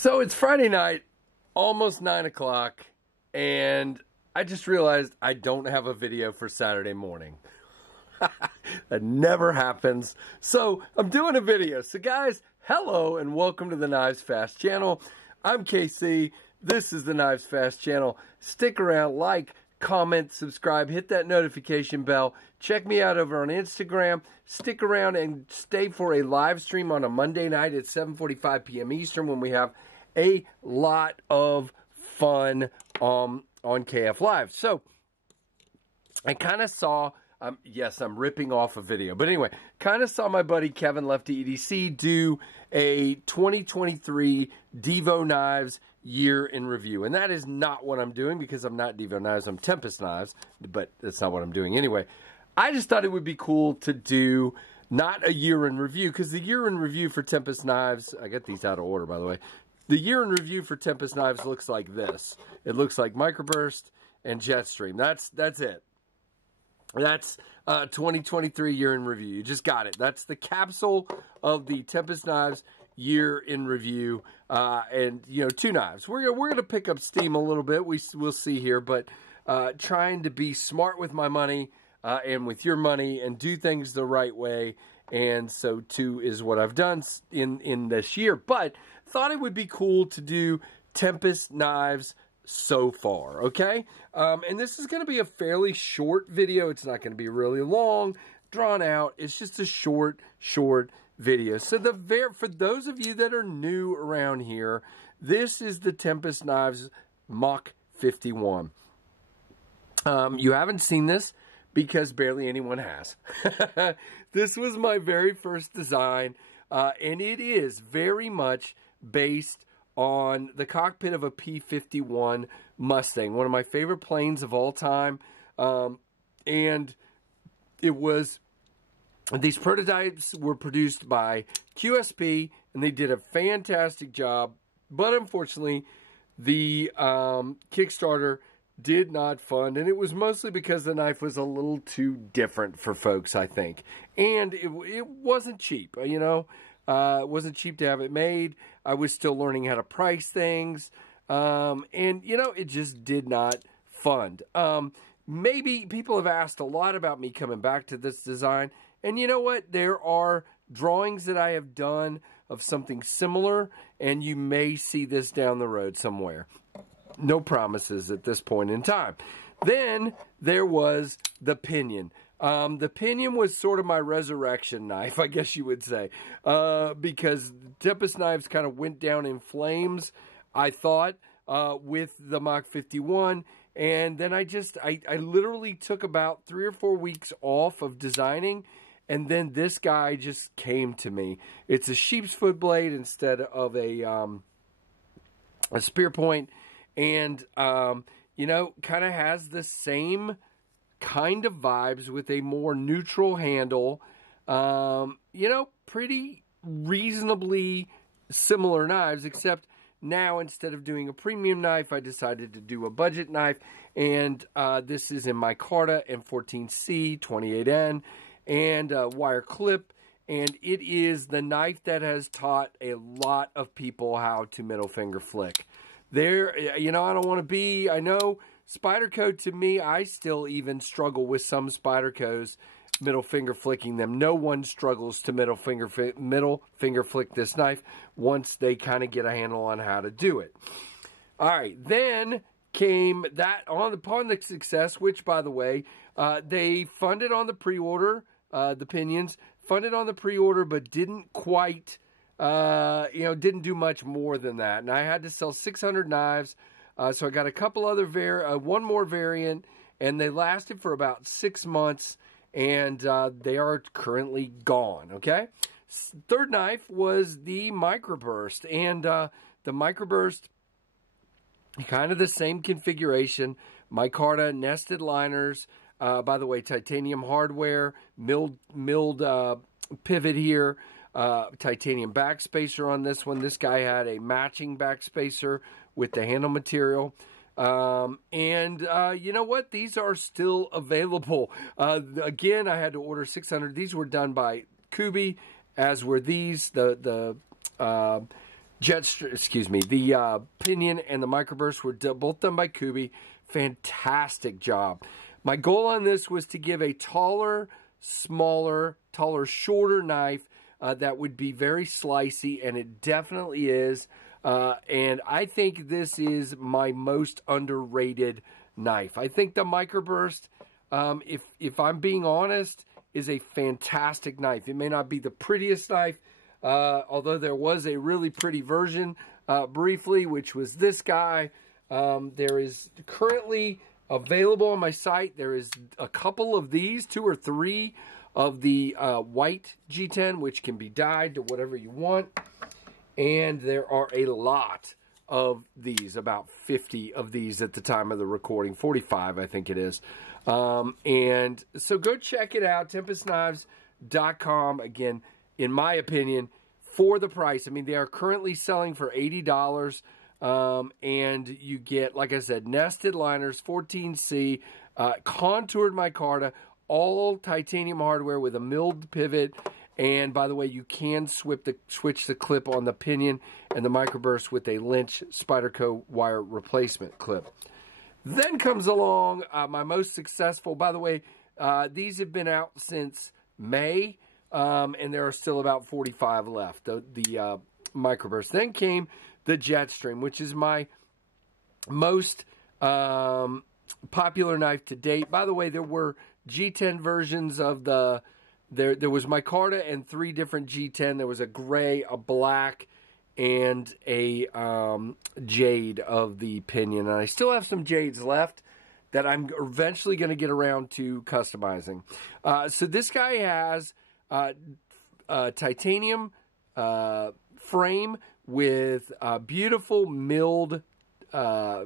So it's Friday night, almost 9 o'clock, and I just realized I don't have a video for Saturday morning. That never happens. So I'm doing a video. So guys, hello and welcome to the KnivesFAST channel. I'm KC. This is the KnivesFAST channel. Stick around, like, comment, subscribe, hit that notification bell. Check me out over on Instagram. Stick around and stay for a live stream on a Monday night at 7:45 p.m. Eastern when we have a lot of fun on KF Live. So I kind of saw, yes, I'm ripping off a video. But anyway, kind of saw my buddy Kevin Lefty EDC do a 2023 Devo Knives year in review. And that is not what I'm doing because I'm not Devo Knives, I'm Tempest Knives. But that's not what I'm doing anyway. I just thought it would be cool to do not a year in review, because the year in review for Tempest Knives, I got these out of order by the way. The year in review for Tempest Knives looks like this. It looks like Microburst and Jetstream. That's it. That's 2023 year in review. You just got it. That's the capsule of the Tempest Knives year in review. And, you know, two knives. We're gonna pick up steam a little bit. We'll see here. But trying to be smart with my money and with your money and do things the right way. And so, too, is what I've done in this year. But thought it would be cool to do Tempest Knives so far, okay? And this is going to be a fairly short video. It's not going to be really long, drawn out. It's just a short video. So for those of you that are new around here, this is the Tempest Knives Mach 51. You haven't seen this because barely anyone has. This was my very first design, and it is very much based on the cockpit of a P-51 Mustang, one of my favorite planes of all time. And it was, these prototypes were produced by QSP, and they did a fantastic job. But unfortunately, the Kickstarter did not fund, and it was mostly because the knife was a little too different for folks, I think. And it wasn't cheap, you know. It wasn't cheap to have it made. I was still learning how to price things. And, you know, it just did not fund. Maybe people have asked a lot about me coming back to this design. And you know what? There are drawings that I have done of something similar, and you may see this down the road somewhere. No promises at this point in time. Then there was the pinion. The pinion was sort of my resurrection knife, I guess you would say, because Tempest Knives kind of went down in flames, I thought, with the Mach 51, and then I literally took about 3 or 4 weeks off of designing, and then this guy just came to me. It's a sheep's foot blade instead of a spear point, and, you know, kind of has the same kind of vibes with a more neutral handle. You know, pretty reasonably similar knives, except now instead of doing a premium knife, I decided to do a budget knife. And this is in micarta M14C 28N and wire clip. And it is the knife that has taught a lot of people how to middle finger flick. You know, I don't want to be, I know Spyderco, to me, I still even struggle with some Spydercos middle finger flicking them. No one struggles to middle finger flick this knife once they kind of get a handle on how to do it. All right, then came that upon the success, which, by the way, they funded on the pre-order, the pinions, funded on the pre-order, but didn't quite, you know, didn't do much more than that. And I had to sell 600 knives. So I got a couple other, one more variant, and they lasted for about 6 months, and they are currently gone, okay? Third knife was the Microburst, and the Microburst, kind of the same configuration, micarta, nested liners, by the way, titanium hardware, milled pivot here, titanium backspacer on this one. This guy had a matching backspacer with the handle material. And you know what? These are still available. Again, I had to order 600. These were done by Kubi, as were these. The the pinion and the microburst were both done by Kubi. Fantastic job. My goal on this was to give a taller, shorter knife that would be very slicey, and it definitely is. And I think this is my most underrated knife. I think the microburst, if I'm being honest, is a fantastic knife. It may not be the prettiest knife, although there was a really pretty version briefly, which was this guy. There is currently available on my site. There is a couple of these, 2 or 3 of the white G10, which can be dyed to whatever you want. And there are a lot of these, about 50 of these at the time of the recording, 45 I think it is. And so go check it out, TempestKnives.com. Again, in my opinion, for the price. I mean, they are currently selling for $80. And you get, like I said, nested liners, 14C, contoured micarta, all titanium hardware with a milled pivot. And by the way, you can switch the clip on the pinion and the microburst with a Lynch Spyderco wire replacement clip. Then comes along my most successful. By the way, these have been out since May, and there are still about 45 left, the microburst. Then came the Jetstream, which is my most popular knife to date. By the way, there were G10 versions of the... There was micarta and 3 different G10. There was a gray, a black, and a jade of the pinion. And I still have some jades left that I'm eventually going to get around to customizing. So this guy has a titanium frame with beautiful milled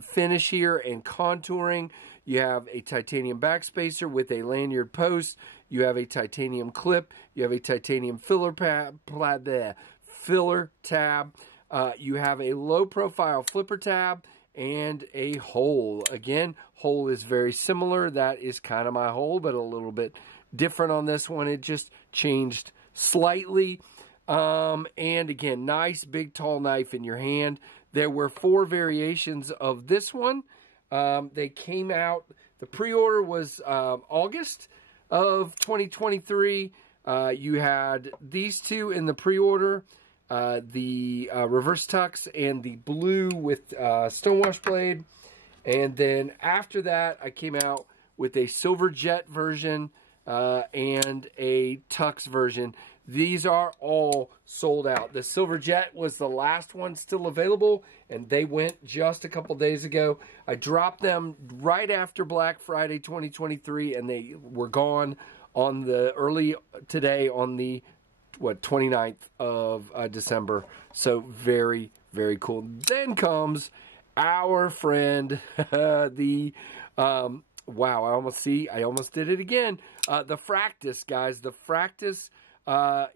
finish here and contouring. You have a titanium backspacer with a lanyard post. You have a titanium clip. You have a titanium filler tab. You have a low profile flipper tab and a hole. Again, hole is very similar. That is kind of my hole, but a little bit different on this one. It just changed slightly. And again, nice big tall knife in your hand. There were 4 variations of this one. They came out, the pre-order was August of 2023. You had these 2 in the pre-order, the reverse tux and the blue with stonewash blade. And then after that, I came out with a silver jet version and a tux version. These are all sold out. The silver jet was the last one still available, and they went just a couple days ago. I dropped them right after Black Friday 2023, and they were gone on the early today on the 29th of December. So very, very cool. Then comes our friend, the wow, I almost did it again. The Fractus, guys. The Fractus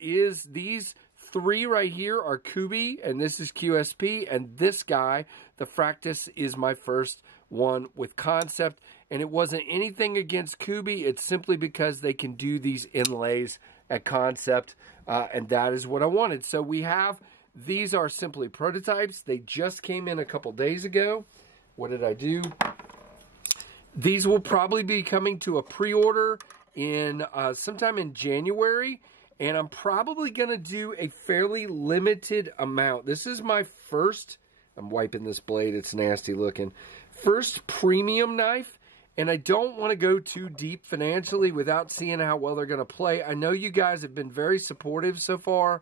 is these 3 right here are Kubi, and this is QSP, and this guy, the Fractus, is my first one with concept. And it wasn't anything against Kubi. It's simply because they can do these inlays at concept, and that is what I wanted. So we have, these are simply prototypes. They just came in a couple days ago. What did I do? These will probably be coming to a pre-order in sometime in January, and I'm probably going to do a fairly limited amount. This is my first, I'm wiping this blade, it's nasty looking, first premium knife, and I don't want to go too deep financially without seeing how well they're going to play. I know you guys have been very supportive so far.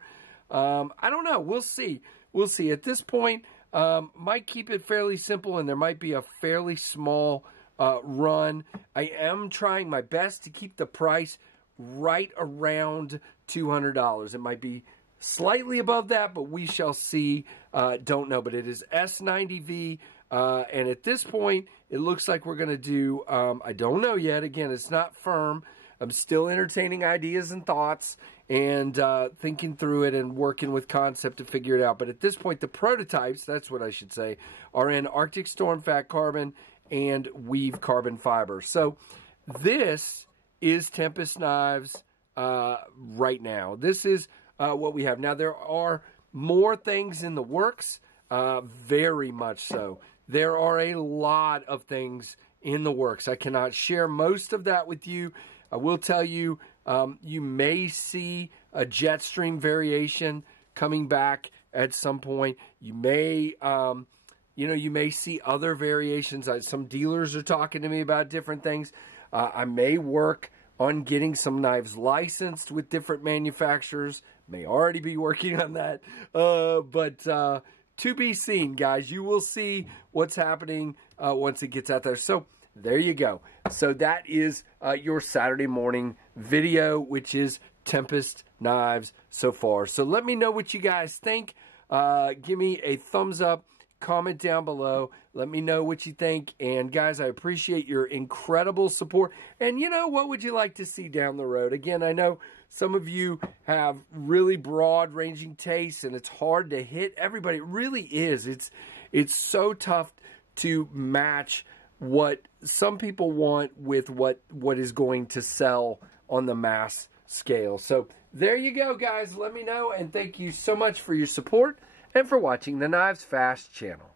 I don't know. We'll see. We'll see. At this point, might keep it fairly simple, and there might be a fairly small run. I am trying my best to keep the price right around $200. It might be slightly above that, but we shall see. Don't know, but it is S90V, and at this point, it looks like we're going to do, I don't know yet. Again, it's not firm. I'm still entertaining ideas and thoughts and thinking through it and working with concept to figure it out. But at this point, the prototypes, that's what I should say, are in Arctic Storm Fat Carbon and Weave Carbon Fiber. So this is Tempest Knives right now. This is what we have. Now, there are more things in the works, very much so. There are a lot of things in the works. I cannot share most of that with you. I will tell you, you may see a Jetstream variation coming back at some point. You may, you may see other variations. Some dealers are talking to me about different things. I may work on getting some knives licensed with different manufacturers. May already be working on that. But to be seen, guys. You will see what's happening once it gets out there. So there you go. So that is your Saturday morning video, which is Tempest Knives so far. So let me know what you guys think. Give me a thumbs up. Comment down below. Let me know what you think. And guys, I appreciate your incredible support. And you know, what would you like to see down the road? Again, I know some of you have really broad ranging tastes and it's hard to hit everybody. It really is. It's so tough to match what some people want with what is going to sell on the mass scale. So there you go, guys. Let me know, and thank you so much for your support and for watching the KnivesFAST channel.